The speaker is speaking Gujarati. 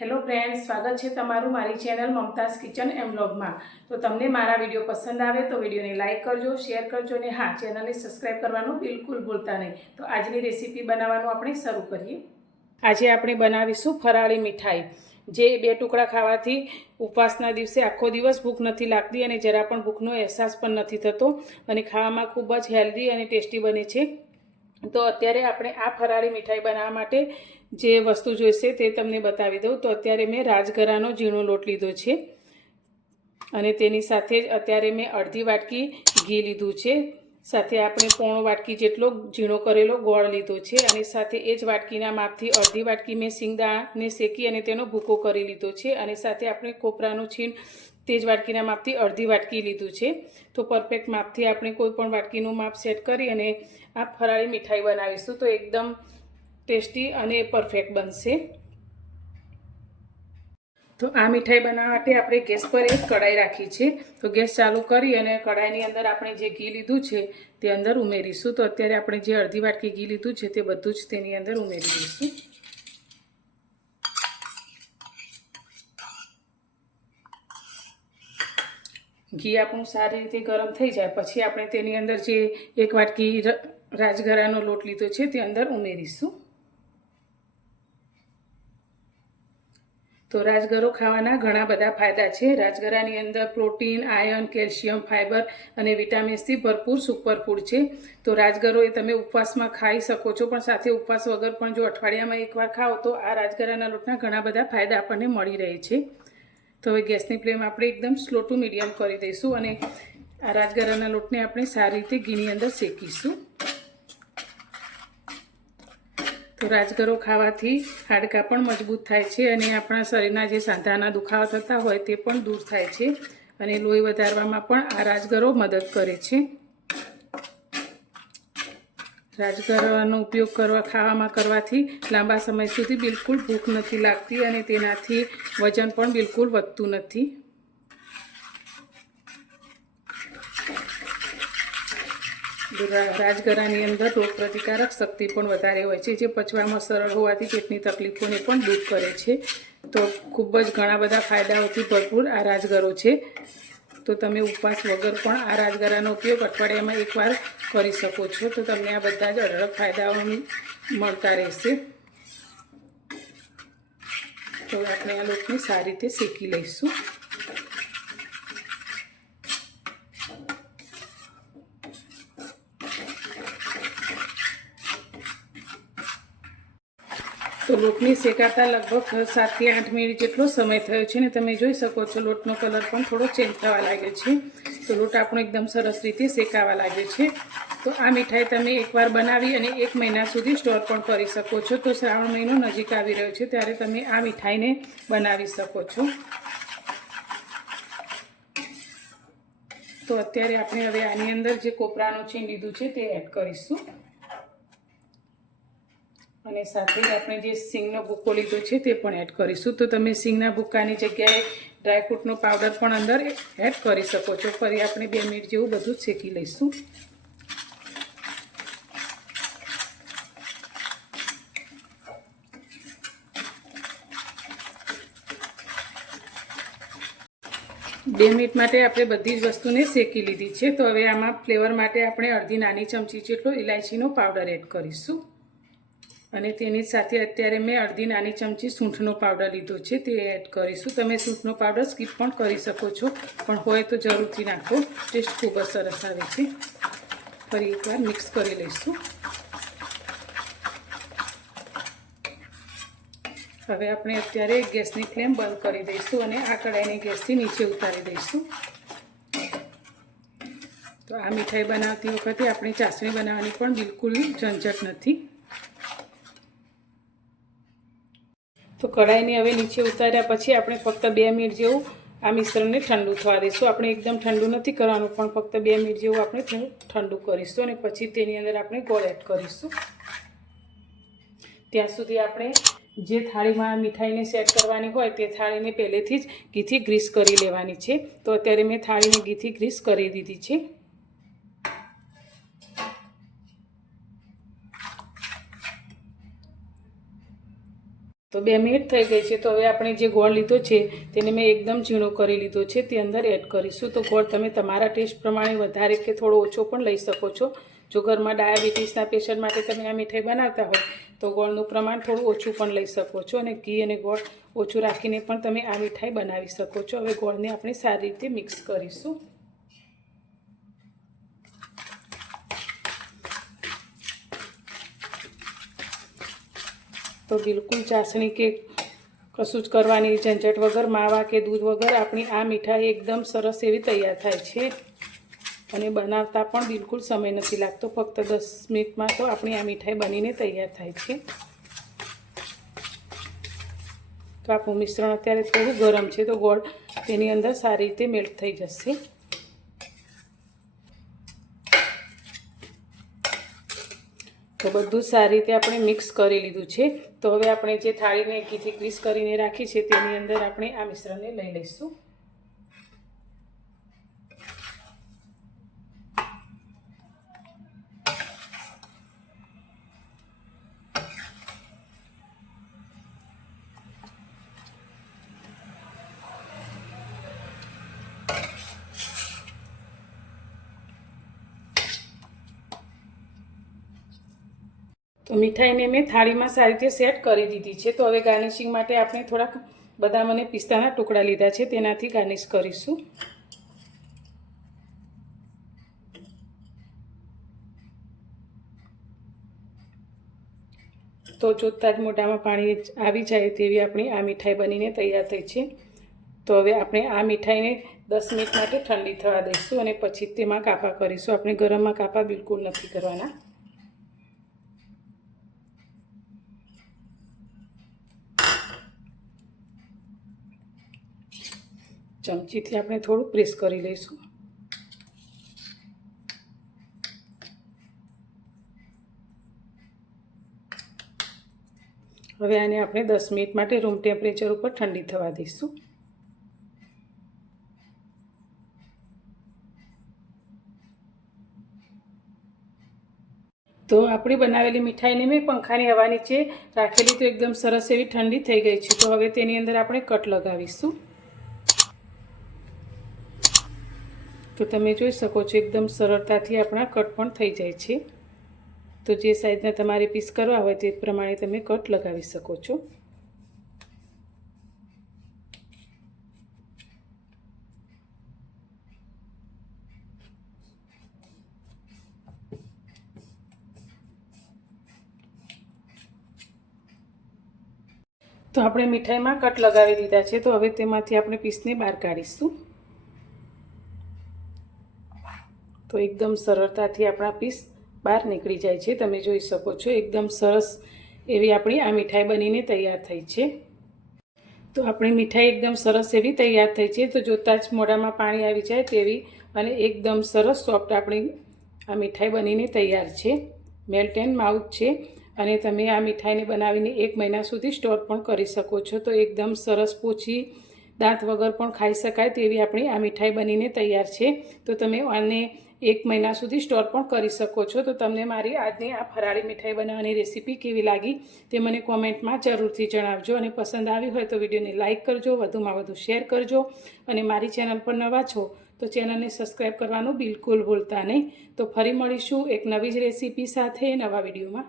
હેલો ફ્રેન્ડ્સ, સ્વાગત છે તમારું મારી ચેનલ મમતાઝ કિચન એન્ડ વ્લોગમાં। તો તમને મારા વિડીયો પસંદ આવે તો વિડીયોને લાઇક કરજો, શેર કરજો અને હા, ચેનલને સબસ્ક્રાઇબ કરવાનું બિલકુલ ભૂલતા નહીં। તો આજની રેસીપી બનાવવાનું આપણે શરૂ કરીએ। આજે આપણે બનાવીશું ફરાળી મીઠાઈ, જે 2 ટુકડા ખાવાથી ઉપવાસના દિવસે આખો દિવસ ભૂખ નથી લાગતી અને જરા પણ ભૂખનો અહેસાસ પણ નથી થતો અને ખાવામાં ખૂબ જ હેલ્ધી અને ટેસ્ટી બને છે। તો અત્યારે આપણે આ ફરાળી મીઠાઈ બનાવવા માટે જે વસ્તુ જોઈશે તે તમને બતાવી દઉં। તો અત્યારે મેં રાજગરાનો ઝીણો લોટ લીધો છે અને તેની સાથે જ અત્યારે મેં અડધી વાટકી ઘી લીધું છે, સાથે આપણે પોણો વાટકી જેટલો ઝીણો કરેલો ગોળ લીધો છે અને સાથે એ જ વાટકીના માપથી અડધી વાટકી મેં સિંગદાણાને શેકી અને તેનો ભૂકો કરી લીધો છે અને સાથે આપણે કોપરાનું છીણ તે જ વાટકીના માપથી અડધી વાટકી લીધું છે। તો પરફેક્ટ માપથી આપણે કોઈ પણ વાટકીનું માપ સેટ કરી અને આ ફરાળી મીઠાઈ બનાવીશું તો એકદમ ટેસ્ટી અને પરફેક્ટ બનશે। તો આ મીઠાઈ બનાવવા માટે આપણે ગેસ પર એક કઢાઈ રાખી છે। તો ગેસ ચાલુ કરી અને કઢાઈની અંદર આપણે જે ઘી લીધું છે તે અંદર ઉમેરીશું। તો અત્યારે આપણે જે અડધી વાટકી ઘી લીધું છે તે બધું જ તેની અંદર ઉમેરી દઈશું। ઘી આપણું સારી રીતે ગરમ થઈ જાય પછી આપણે તેની અંદર જે એક વાટકી રાજગરાનો લોટ લીધો છે તે અંદર ઉમેરીશું। તો રાજગરો ખાવાના ઘણા બધા ફાયદા છે। રાજગરાની અંદર પ્રોટીન, આયર્ન, કેલ્શિયમ, ફાઇબર અને વિટામિન્સથી ભરપૂર સુપરફૂડ છે। તો રાજગરો એ તમે ઉપવાસમાં ખાઈ શકો છો, પણ સાથે ઉપવાસ વગર પણ જો અઠવાડિયામાં એકવાર ખાઓ તો આ રાજગરાના લોટના ઘણા બધા ફાયદા આપણને મળી રહે છે। તો હવે ગેસની ફ્લેમ આપણે એકદમ સ્લો ટુ મીડિયમ કરી દઈશું અને આ રાજગરાના લોટને આપણે સારી રીતે ઘીની અંદર શેકીશું। તો રાજગરો ખાવાથી હાડકાં પણ મજબૂત થાય છે અને આપણા શરીરના જે સાંધાના દુખાવા થતા હોય તે પણ દૂર થાય છે અને લોહી વધારવામાં પણ આ રાજગરો મદદ કરે છે। રાજગરાનો ઉપયોગ ખાવામાં કરવાથી લાંબા સમય સુધી બિલકુલ ભૂખ નથી લાગતી અને તેનાથી વજન પણ બિલકુલ વધતું નથી। રાજગરાની અંદર રોગપ્રતિકારક શક્તિ પણ વધારે હોય છે, જે પચવામાં સરળ હોવાથી પેટની તકલીફોને પણ દૂર કરે છે। તો ખૂબ જ ઘણા બધા ફાયદાઓથી ભરપૂર આ રાજગરો છે। તો તમે ઉપવાસ વગર પણ આ રાજગરાનો ઉપયોગ અઠવાડિયામાં એકવાર કરી શકો છો, તો તમને આ બધા જ અઢળક ફાયદાઓ મળતા રહેશે। તો આપણે આ લોટને સારી રીતે શેકી લઈશું। તો લોટને શેકાતા લગભગ 7 થી 8 મિનિટ જેટલો સમય થયો છે ને તમે જોઈ શકો છો લોટનો કલર પણ થોડો ચેન્જ થવા લાગ્યો છે। તો લોટ આપણો એકદમ સરસ રીતે શેકાવા લાગ્યો છે। તો આ મીઠાઈ તમે એકવાર બનાવી અને 1 મહિના સુધી સ્ટોર પણ કરી શકો છો। તો શ્રાવણ મહિનો નજીક આવી રહ્યો છે ત્યારે તમે આ મીઠાઈને બનાવી શકો છો। તો અત્યારે આપણે હવે આની અંદર જે કોપરાનું છીણ લીધું છે તે એડ કરીશું અને સાથે જ આપણે જે સિંગનો ભૂકો લીધો છે તે પણ એડ કરીશું। તો તમે સિંગના ભૂકાની જગ્યાએ ડ્રાયફ્રૂટનો પાવડર પણ અંદર એડ કરી શકો છો। ફરી આપણે 2 મિનિટ જેવું બધું જ શેકી લઈશું। બે મિનિટ માટે આપણે બધી જ વસ્તુને શેકી લીધી છે। તો હવે આમાં ફ્લેવર માટે આપણે અડધી નાની ચમચી જેટલો ઇલાયચીનો પાવડર એડ કરીશું અને તેની સાથે અત્યારે મેં અડધી નાની ચમચી સૂંઠનો પાવડર લીધો છે તે એડ કરીશું। તમે સૂંઠનો પાવડર સ્કીપ પણ કરી શકો છો, પણ હોય તો જરૂરથી નાખો, ટેસ્ટ ખૂબ જ સરસ આવે છે। ફરી એકવાર મિક્સ કરી લઈશું। હવે આપણે અત્યારે ગેસની ફ્લેમ બંધ કરી દઈશું અને આ કઢાઈને ગેસથી નીચે ઉતારી દઈશું। તો આ મીઠાઈ બનાવતી વખતે આપણે ચાસણી બનાવવાની પણ બિલકુલ ઝંઝટ નથી। તો કઢાઈને હવે નીચે ઉતાર્યા પછી આપણે ફક્ત 2 મિનિટ જેવું આ મિશ્રણને ઠંડુ થવા દઈશું। આપણે એકદમ ઠંડુ નથી કરવાનું, પણ ફક્ત 2 મિનિટ જેવું આપણે ઠંડુ કરીશું અને પછી તેની અંદર આપણે ગોળ એડ કરીશું। ત્યાં સુધી આપણે જે થાળીમાં મીઠાઈને સેટ કરવાની હોય તે થાળીને પહેલેથી જ ઘીથી ગ્રીસ કરી લેવાની છે। તો અત્યારે મેં થાળીને ઘીથી ગ્રીસ કરી દીધી છે। તો 2 મિનિટ થઈ ગઈ છે. તો હવે આપણે જે ગોળ લીધો છે તેને મેં એકદમ ઝીણો કરી લીધો છે, તે અંદર એડ કરીશું. તો ગોળ તમે તમારા ટેસ્ટ પ્રમાણે વધારે કે થોડો ઓછો પણ લઈ શકો છો. જો ઘરમાં ડાયાબિટીસના પેશન્ટ માટે તમે આ મીઠાઈ બનાવતા હોય તો ગોળનું પ્રમાણ થોડું ઓછું પણ લઈ શકો છો, અને ઘી અને ગોળ ઓછું રાખીને પણ તમે આ મીઠાઈ બનાવી શકો છો. હવે ગોળને આપણે સારી રીતે મિક્સ કરીશું. તો બિલકુલ ચાસણી કે કશું જ કરવાની ઝંઝટ વગર, માવા કે દૂધ વગર આપણી આ મીઠાઈ એકદમ સરસ એવી તૈયાર થાય છે, અને બનાવતા પણ બિલકુલ સમય નથી લાગતો. ફક્ત 10 મિનિટમાં તો આપણી આ મીઠાઈ બનીને તૈયાર થાય છે. તો આપણું મિશ્રણ અત્યારે થોડું ગરમ છે, તો ગોળ તેની અંદર સારી રીતે મેલ્ટ થઈ જશે. તો બધું સારી રીતે આપણે મિક્સ કરી લીધું છે. તો હવે આપણે જે થાળીને ઘીથી ગ્રીસ કરીને રાખી છે તેની અંદર આપણે આ મિશ્રણને લઈ લઈશું. તો મીઠાઈને મેં થાળીમાં સારી રીતે સેટ કરી દીધી છે. તો હવે ગાર્નિશિંગ માટે આપણે થોડાક બદામ અને પિસ્તાના ટુકડા લીધા છે, તેનાથી ગાર્નિશ કરીશું. તો જોતાં જ મોઢામાં પાણી આવી જાય તેવી આપણી આ મીઠાઈ બનીને તૈયાર થઈ છે. તો હવે આપણે આ મીઠાઈને 10 મિનિટ માટે ઠંડી થવા દઈશું, અને પછી તેમાં કાપા કરીશું. આપણે ગરમમાં કાપા બિલકુલ નથી કરવાના. ચમચીથી આપણે થોડું પ્રેસ કરી લઈશું. હવે આને આપણે 10 મિનિટ માટે રૂમ ટેમ્પરેચર ઉપર ઠંડી થવા દઈશું. તો આપણી બનાવેલી મીઠાઈને મેં પંખાની હવા નીચે રાખેલી, તો એકદમ સરસ એવી ઠંડી થઈ ગઈ છે. તો હવે તેની અંદર આપણે કટ લગાવીશું. તો તમે જોઈ શકો છો એકદમ સરળતાથી આપણા કટ પણ થઈ જાય છે. તો જે સાઈઝના તમારે પીસ કરવા હોય તે પ્રમાણે તમે કટ લગાવી શકો છો. તો આપણે મીઠાઈમાં કટ લગાવી દીધા છે. તો હવે તેમાંથી આપણે પીસને બહાર કાઢીશું. તો એકદમ સરળતાથી આપણા પીસ બહાર નીકળી જાય છે. તમે જોઈ શકો છો એકદમ સરસ એવી આપણી આ મીઠાઈ બનીને તૈયાર થઈ છે. તો આપણી મીઠાઈ એકદમ સરસ એવી તૈયાર થઈ છે. તો જોતાં જ મોઢામાં પાણી આવી જાય તેવી અને એકદમ સરસ સોફ્ટ આપણી આ મીઠાઈ બનીને તૈયાર છે. મેલ્ટ એન્ડ માઉથ છે, અને તમે આ મીઠાઈને બનાવીને 1 મહિના સુધી સ્ટોર પણ કરી શકો છો. તો એકદમ સરસ પોચી દાંત વગર પણ ખાઈ શકાય તેવી આપણી આ મીઠાઈ બનીને તૈયાર છે. તો તમે આને 1 મહિના સુધી સ્ટોર પણ કરી શકો છો. તો તમને મારી આજની આ ફરાળી મીઠાઈ બનાવવાની રેસીપી કેવી લાગી તે મને કોમેન્ટમાં જરૂરથી જણાવજો, અને પસંદ આવી હોય તો વિડીયોને લાઇક કરજો, વધુમાં વધુ શેર કરજો, અને મારી ચેનલ પર નવા છો તો ચેનલને સબસ્ક્રાઈબ કરવાનું બિલકુલ ભૂલતા નહીં. તો ફરી મળીશું એક નવી જ રેસીપી સાથે નવા વિડીયોમાં.